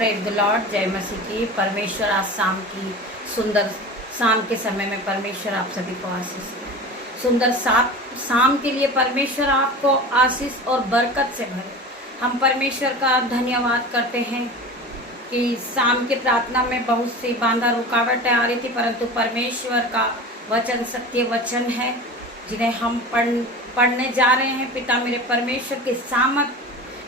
Praise the Lord. जय मसीह की। परमेश्वर आज शाम की सुंदर शाम के समय में परमेश्वर आप सभी को आशीष दे। सुंदर शाम के लिए परमेश्वर आपको आशीष और बरकत से भरे। हम परमेश्वर का धन्यवाद करते हैं कि शाम की प्रार्थना में बहुत सी बाधा रुकावटें आ रही थी, परंतु परमेश्वर का वचन सत्य वचन है जिन्हें हम पढ़ने जा रहे हैं। पिता मेरे परमेश्वर की सामर्थ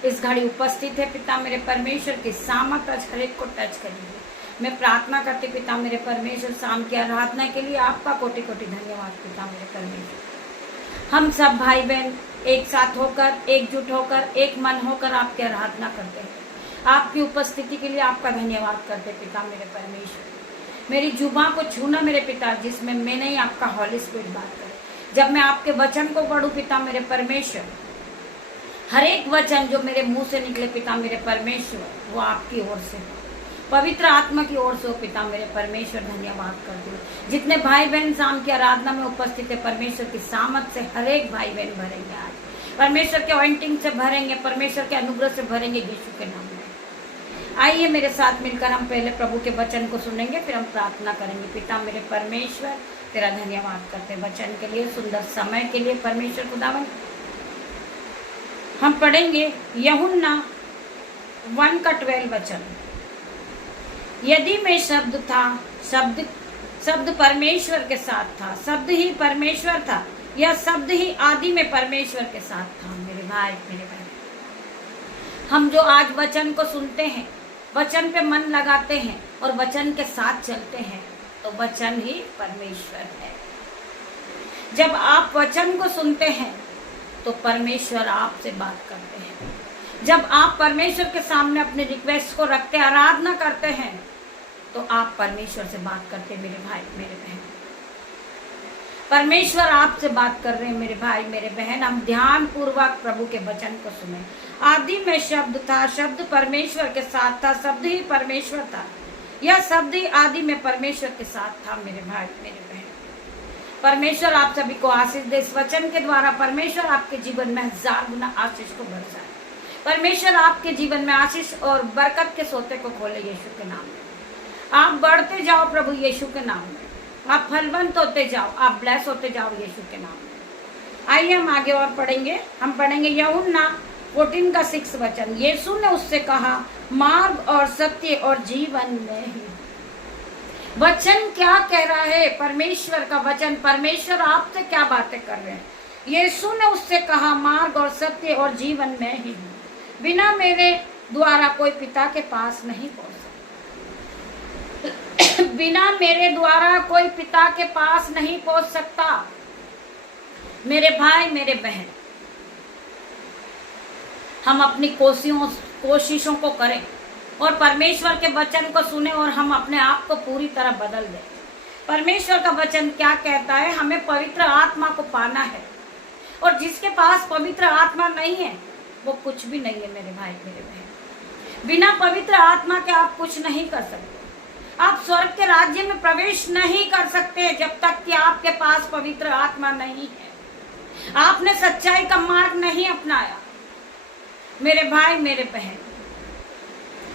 इस घड़ी उपस्थित है। पिता मेरे परमेश्वर की सामर्थ आज हर एक को टच करिए। मैं प्रार्थना करती पिता मेरे परमेश्वर शाम की आराधना के लिए आपका कोटि कोटि धन्यवाद। पिता मेरे परमेश्वर हम सब भाई बहन एक साथ होकर एकजुट होकर एक मन होकर आपकी आराधना करते हैं। आपकी उपस्थिति के लिए आपका धन्यवाद करते पिता मेरे परमेश्वर। मेरी जुबान को छूना मेरे पिता, जिसमें मैं नहीं आपका हॉली स्पिरिट बात करे। जब मैं आपके वचन को पढ़ूं पिता मेरे परमेश्वर, हर एक वचन जो मेरे मुंह से निकले पिता मेरे परमेश्वर वो आपकी ओर से हो, पवित्र आत्मा की ओर से हो। पिता मेरे परमेश्वर धन्यवाद कर दो। जितने भाई बहन शाम की आराधना में उपस्थित है, परमेश्वर की सामर्थ से हर एक भाई बहन भरेंगे। आज परमेश्वर के ऑइंटिंग से भरेंगे, परमेश्वर के अनुग्रह से भरेंगे यीशु के नाम में। आइए मेरे साथ मिलकर हम पहले प्रभु के वचन को सुनेंगे, फिर हम प्रार्थना करेंगे। पिता मेरे परमेश्वर तेरा धन्यवाद करते वचन के लिए, सुंदर समय के लिए। परमेश्वर खुदावन हम पढ़ेंगे यूहन्ना 1:12 वचन। यदि मैं शब्द था, शब्द परमेश्वर के साथ था, शब्द ही परमेश्वर था, यह शब्द ही आदि में परमेश्वर के साथ था। मेरे भाई मेरे बहन, हम जो आज वचन को सुनते हैं, वचन पे मन लगाते हैं और वचन के साथ चलते हैं, तो वचन ही परमेश्वर है। जब आप वचन को सुनते हैं तो परमेश्वर आपसे बात करते हैं। जब आप परमेश्वर के सामने अपने रिक्वेस्ट को रखते आराधना करते हैं तो आप परमेश्वर से बात करते हैं। मेरे भाई मेरे बहन, परमेश्वर आपसे बात कर रहे हैं। मेरे भाई मेरे बहन, हम ध्यान पूर्वक प्रभु के वचन को सुने। आदि में शब्द था, शब्द परमेश्वर के साथ था, शब्द ही परमेश्वर था, यह शब्द ही आदि में परमेश्वर के साथ था। मेरे भाई मेरे बहन, परमेश्वर आप सभी को आशीष दे। इस वचन के द्वारा परमेश्वर आपके जीवन में 1000 गुना आशीष को बरसाए। परमेश्वर आपके जीवन में आशीष और बरकत के सोते को खोले यीशु के नाम में। आप बढ़ते जाओ प्रभु यीशु के नाम में। आप फलवंत होते जाओ, आप ब्लेस होते जाओ यीशु के नाम में। आइए हम आगे और पढ़ेंगे। हम पढ़ेंगे यूहन्ना 14:6 वचन। यीशु ने उससे कहा, मार्ग और सत्य और जीवन में ही। वचन क्या कह रहा है? परमेश्वर का वचन, परमेश्वर आपसे क्या बातें कर रहे हैं? यीशु ने उससे कहा, मार्ग और सत्य और जीवन में ही, बिना मेरे द्वारा कोई पिता के पास नहीं पहुंच सकता। बिना मेरे द्वारा कोई पिता के पास नहीं पहुंच सकता। मेरे भाई मेरे बहन, हम अपनी कोशिशों को करें और परमेश्वर के वचन को सुने और हम अपने आप को पूरी तरह बदल दें। परमेश्वर का वचन क्या कहता है? हमें पवित्र आत्मा को पाना है, और जिसके पास पवित्र आत्मा नहीं है वो कुछ भी नहीं है। मेरे भाई मेरे बहन, बिना पवित्र आत्मा के आप कुछ नहीं कर सकते। आप स्वर्ग के राज्य में प्रवेश नहीं कर सकते जब तक कि आपके पास पवित्र आत्मा नहीं है। आपने सच्चाई का मार्ग नहीं अपनाया। मेरे भाई मेरे बहन,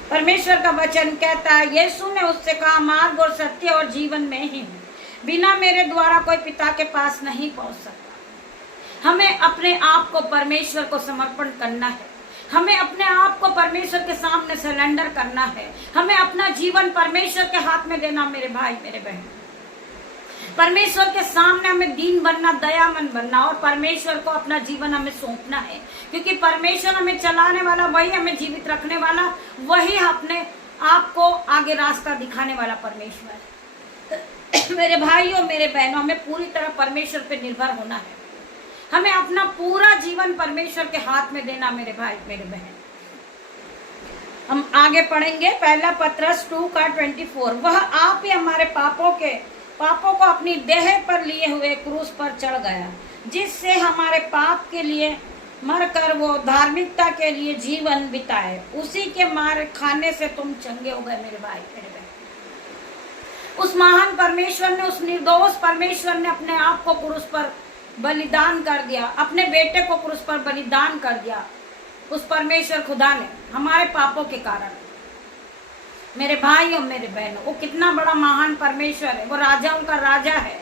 परमेश्वर का वचन कहता है, यीशु ने उससे कहा, मार्ग और सत्य और जीवन में ही हूँ, बिना मेरे द्वारा कोई पिता के पास नहीं पहुंच सकता। हमें अपने आप को परमेश्वर को समर्पण करना है। हमें अपने आप को परमेश्वर के सामने सरेंडर करना है। हमें अपना जीवन परमेश्वर के हाथ में देना। मेरे भाई मेरे बहन, परमेश्वर के सामने हमें दीन बनना, दयामन बनना, और परमेश्वर को अपना जीवन हमें सौंपना है, क्योंकि परमेश्वर हमें चलाने वाला वही, हमें जीवित रखने वाला वही, अपने आप को आगे रास्ता दिखाने वाला परमेश्वर है। मेरे भाइयों मेरे बहनों, हमें पूरी तरह परमेश्वर पे निर्भर होना है। हमें अपना पूरा जीवन परमेश्वर के हाथ में देना। मेरे भाई मेरे बहन, हम आगे पढ़ेंगे। पहला पत्रस 2:24। वह आप ही हमारे पापों को अपनी देह पर लिए हुए क्रूस पर चढ़ गया, जिससे हमारे पाप के लिए मरकर वो धार्मिकता के लिए जीवन बिताए। उसी के मार खाने से तुम चंगे हो गए। मेरे भाई मेरे बहन, उस महान परमेश्वर ने, उस निर्दोष परमेश्वर ने अपने आप को क्रूस पर बलिदान कर दिया, अपने बेटे को क्रूस पर बलिदान कर दिया। उस परमेश्वर खुदा ने हमारे पापों के कारण मेरे भाई और मेरे बहनों, वो कितना बड़ा महान परमेश्वर है। वो राजाओं का राजा है,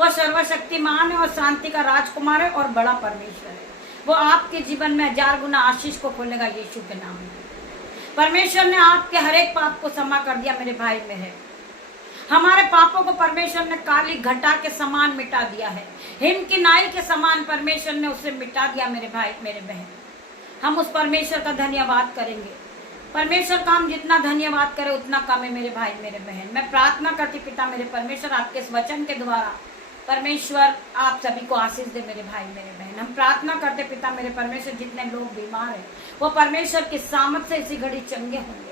वो सर्वशक्तिमान है और शांति का राजकुमार है और बड़ा परमेश्वर है। वो आपके जीवन में 1000 गुना आशीष को खोलेगा यीशु के नाम में। परमेश्वर ने आपके हर एक पाप को क्षमा कर दिया मेरे भाई मेरे। हमारे पापों को परमेश्वर ने काली घटा के समान मिटा दिया है। हिम की नाई के समान परमेश्वर ने उसे मिटा दिया मेरे भाई मेरे बहन। हम उस परमेश्वर का धन्यवाद करेंगे। परमेश्वर का हम जितना धन्यवाद करें उतना कम है मेरे भाई मेरे बहन। मैं प्रार्थना करती पिता मेरे परमेश्वर, आपके इस वचन के द्वारा परमेश्वर आप सभी को आशीष दे मेरे भाई मेरे बहन। हम प्रार्थना करते पिता मेरे परमेश्वर, जितने लोग बीमार हैं वो परमेश्वर की सामर्थ से इसी घड़ी चंगे होंगे।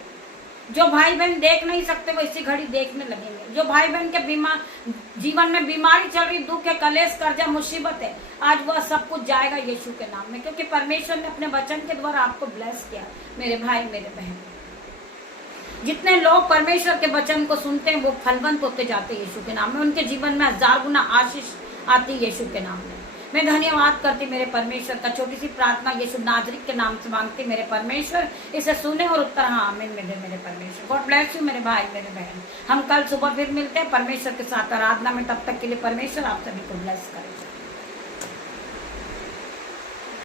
जो भाई बहन देख नहीं सकते वो इसी घड़ी देखने लगेंगे। जो भाई बहन के बीमार जीवन में बीमारी चल रही, दुख है, कलेश, कर्जा, मुसीबत है, आज वह सब कुछ जाएगा यीशु के नाम में, क्योंकि परमेश्वर ने अपने वचन के द्वारा आपको ब्लेस किया मेरे भाई मेरे बहन। जितने लोग परमेश्वर के वचन को सुनते हैं वो फलवंत होते जाते हैं यीशु के नाम में। उनके जीवन में 1000 गुना आशीष आती है यीशु के नाम में। मैं धन्यवाद करती मेरे परमेश्वर का। छोटी सी प्रार्थना यीशु नाजरीत के नाम से मांगती मेरे परमेश्वर, इसे सुने और उत्तर हाँ आमीन मेरे परमेश्वर। गॉड ब्लेस यू मेरे भाई मेरे बहन। हम कल सुबह फिर मिलते हैं परमेश्वर के साथ आराधना में। तब तक के लिए परमेश्वर आप सभी को ब्लेस करें।